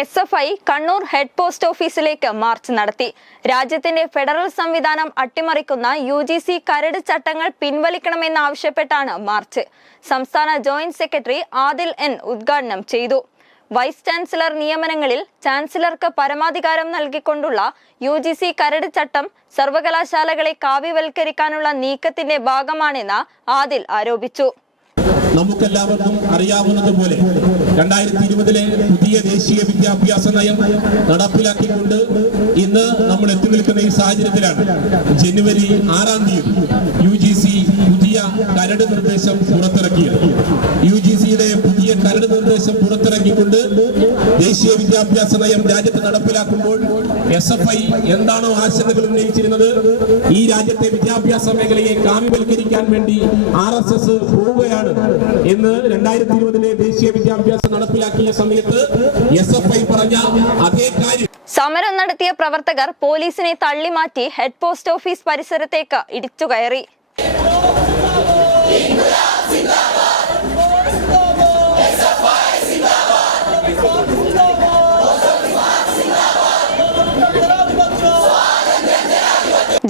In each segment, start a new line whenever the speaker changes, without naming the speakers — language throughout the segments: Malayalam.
S F I Kannur head post ഓഫീസിലേക്ക് മാർച്ച് നടത്തി. രാജ്യത്തിന്റെ ഫെഡറൽ സംവിധാനം അട്ടിമറിക്കുന്ന യു ജി സി കരട് ചട്ടങ്ങൾ പിൻവലിക്കണമെന്നാവശ്യപ്പെട്ടാണ് മാർച്ച്. സംസ്ഥാന ജോയിന്റ് സെക്രട്ടറി ആദിൽ എൻ ഉദ്ഘാടനം ചെയ്തു. വൈസ് ചാൻസലർ നിയമനങ്ങളിൽ ചാൻസലർക്ക് പരമാധികാരം നൽകിക്കൊണ്ടുള്ള യു ജി സി കരട് ചട്ടം സർവകലാശാലകളെ കാവ്യവൽക്കരിക്കാനുള്ള നീക്കത്തിന്റെ ഭാഗമാണെന്ന് ആദിൽ ആരോപിച്ചു.
നമുക്കെല്ലാവർക്കും അറിയാവുന്നതുപോലെ രണ്ടായിരത്തി ഇരുപതിലെ പുതിയ ദേശീയ വിദ്യാഭ്യാസ നയം നടപ്പിലാക്കിക്കൊണ്ട് ഇന്ന് നമ്മൾ എത്തി നിൽക്കുന്ന ഈ സാഹചര്യത്തിലാണ് ജനുവരി ആറാം തീയതി യു ജി സി പുതിയ കരട് നിർദ്ദേശം പുറത്തിറക്കിയത്. യു ജി സിയുടെ പുതിയ കരട് നിർദ്ദേശം പുറത്തിറക്കിക്കൊണ്ട് ദേശീയ വിദ്യാഭ്യാസ നയം രാജ്യത്ത് നടപ്പിലാക്കുമ്പോൾ എസ് എഫ് ഐ എന്താണോ ആശങ്കകൾ ഉന്നയിച്ചിരുന്നത്? ഈ രാജ്യത്തെ വിദ്യാഭ്യാസ മേഖലയെ കാമ്യവൽക്കരിക്കാൻ വേണ്ടി ആർ എസ് എസ് പോവുകയാണ് എന്ന് രണ്ടായിരത്തി ഇരുപതിലെ ദേശീയ വിദ്യാഭ്യാസം നടപ്പിലാക്കിയ സമയത്ത് എസ് എഫ് ഐ പറഞ്ഞ അതേ കാര്യം.
സമരം നടത്തിയ പ്രവർത്തകർ പോലീസിനെ തള്ളിമാറ്റി ഹെഡ് പോസ്റ്റ് ഓഫീസ് പരിസരത്തേക്ക് ഇടിച്ചുകയറി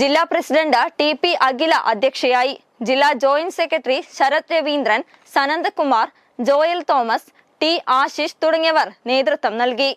ജില്ലാ പ്രസിഡന്റ് ടി പി അഖില അധ്യക്ഷയായി ജില്ലാ joint secretary Sarath Raveendran Sanandakumar Joyal Thomas T Ashish തുടങ്ങിയവർ നേതൃത്വം നൽകി.